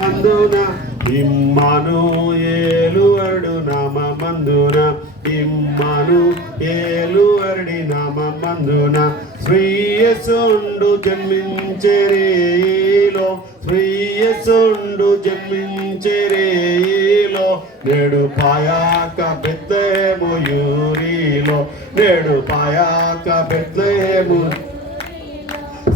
మందున ఇమ్మానుయేలు నామందున ఇమ్మానుయేలు నామందున శ్రీయేసుండు జన్మించెరేలో శ్రీయేసుండు జన్మించెరేలో నేడు పాయాక బెత్లెహేము యూరిలో నేడు పాయాక బెత్లెహేము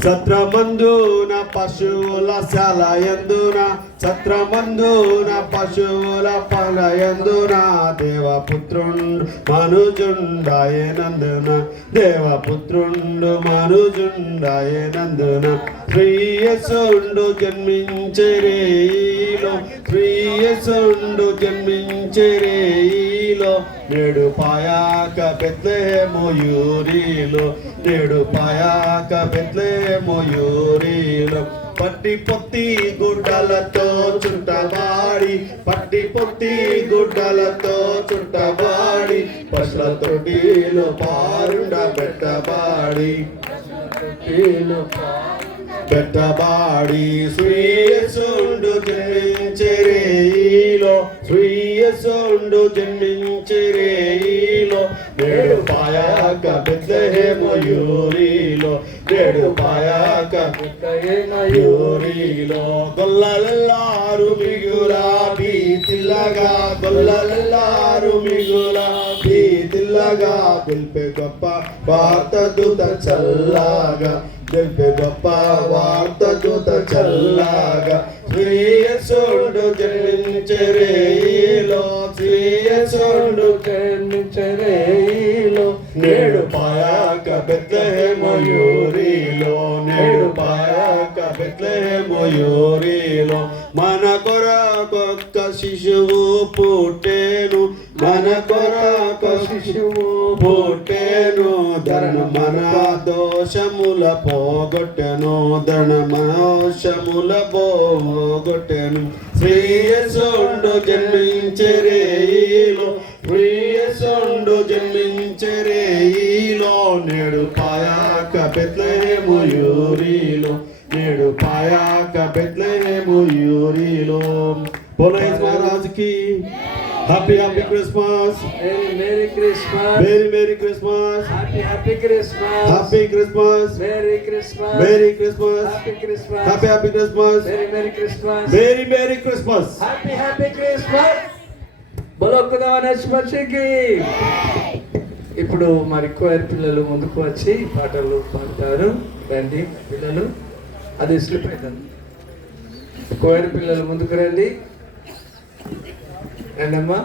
సత్రమందున పశువుల శాలయందున సత్రమందున పశువుల పలయందున దేవపుత్రుండు మనుజుండాయనందున దేవపుత్రుండు మనుజుండాయనందున శ్రీయేసుండు జన్మించెరేలో శ్రీయేసుండు జన్మించెరేలో నేడు పాయాక బెత్లెహేము యూరిలో నేడు పాయాక బెత్లెహేము యూరిలో పట్టి పొత్తి గుడ్డలతో చుట్టబాడి పట్టి పొత్తి గుడ్డలతో చుట్టబాడి పశుల తొట్టిలో పారుండ పెట్టబాడి శ్రీయేసుండు జన్మించెరేలో శ్రీయేసుండు జన్మించెరేలో నేడు పాయాక బెత్లెహేము యూరిలో నేడు పాయాక బెత్లెహేము యూరిలో గొల్లలెల్లారు మిగులా భీతిల్లగా గొల్లలెల్లారు మిగులా భీతిల్లగా పిలిపే గొప్ప వార్త దూత చల్లగా తెలిపే గొప్ప వార్త దూత చల్లగా శ్రీయేసుండు జన్మించెరేలో శ్రీయేసుండు జన్మించెరేలో నేడు పాయాక బెత్లెహేము యూరిలో నేడు పాయాక బెత్లెహేము యూరిలో మన కొరకొక్క శిశువు పుట్టెను మన కొరకు శిశువు పుట్టెను ధరణ మన దోషముల పోగొట్టెను ధరణ మన దోషముల పోగొట్టెను శ్రీయేసుండు జన్మించెరేలో శ్రీయేసుండు జన్మించెరేలో నేడు పాయాక బెత్లెహేము యూరిలో నేడు పాయాక బెత్లెహేము యూరిలో బోలో యేసు మహారాజ్ కి Happy Christmas. Merry Christmas. Merry Christmas. Happy Christmas. Happy Christmas. Merry Christmas. Merry Christmas. Happy Christmas. Happy Christmas. Merry Christmas. Merry Christmas. Happy Christmas. బోలో ఖుదావనేశ్వర్ మసీకి. ఇప్పుడు మరి కోయర్ పిల్లలు ముందుకు వచ్చి పాటలు పాడతారు. రండి పిల్లలు, అది స్లిప్ అవుతుంది. కోయర్ పిల్లలు ముందుకు రండి. ఏంటమ్మా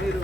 మీరు